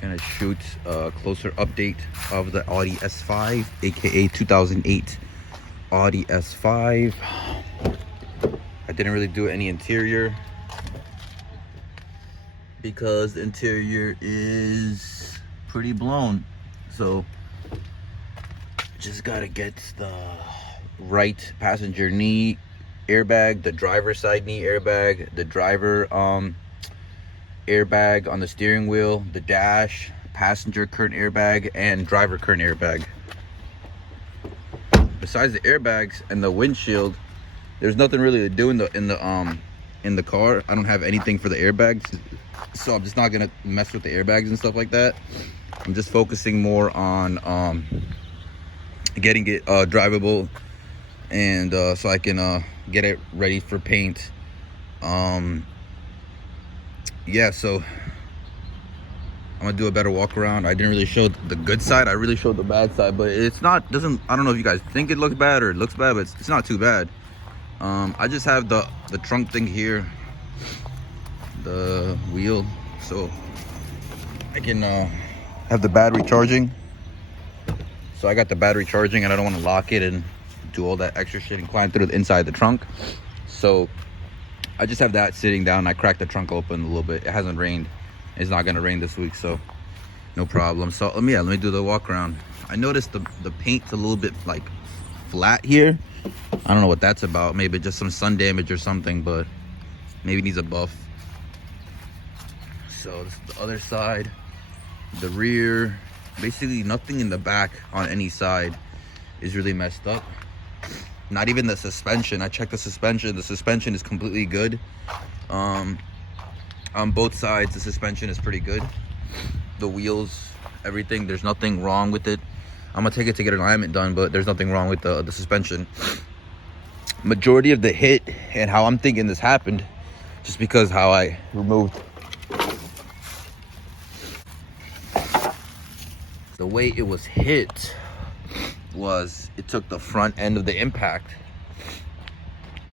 Gonna shoot a closer update of the Audi S5, aka 2008 Audi S5. I didn't really do any interior because the interior is pretty blown, so just gotta get the right passenger knee airbag, the driver side knee airbag, the driver airbag on the steering wheel, the dash, passenger current airbag, and driver current airbag. Besides the airbags and the windshield, there's nothing really to do in the car. I don't have anything for the airbags, so I'm just not gonna mess with the airbags and stuff like that. I'm just focusing more on getting it drivable, and so I can get it ready for paint. Yeah, so I'm gonna do a better walk around. I didn't really show the good side, I really showed the bad side, but it's not, I don't know if you guys think it looks bad or it looks bad, but it's not too bad. I just have the trunk thing here, the wheel, so I can have the battery charging. So I got the battery charging, and I don't want to lock it and do all that extra shit and climb through the inside the trunk. So I just have that sitting down. I cracked the trunk open a little bit. It hasn't rained. It's not gonna rain this week, so no problem. So let me do the walk around. I noticed the paint's a little bit like flat here. I don't know what that's about. Maybe just some sun damage or something, but maybe it needs a buff. So this is the other side, the rear. Basically nothing in the back on any side is really messed up. Not even the suspension. I checked the suspension. The suspension is completely good. On both sides, the suspension is pretty good. The wheels, everything, there's nothing wrong with it. I'm gonna take it to get an alignment done, but there's nothing wrong with the suspension. Majority of the hit and how I'm thinking this happened, just because how I removed the way it was hit, was it took the front end of the impact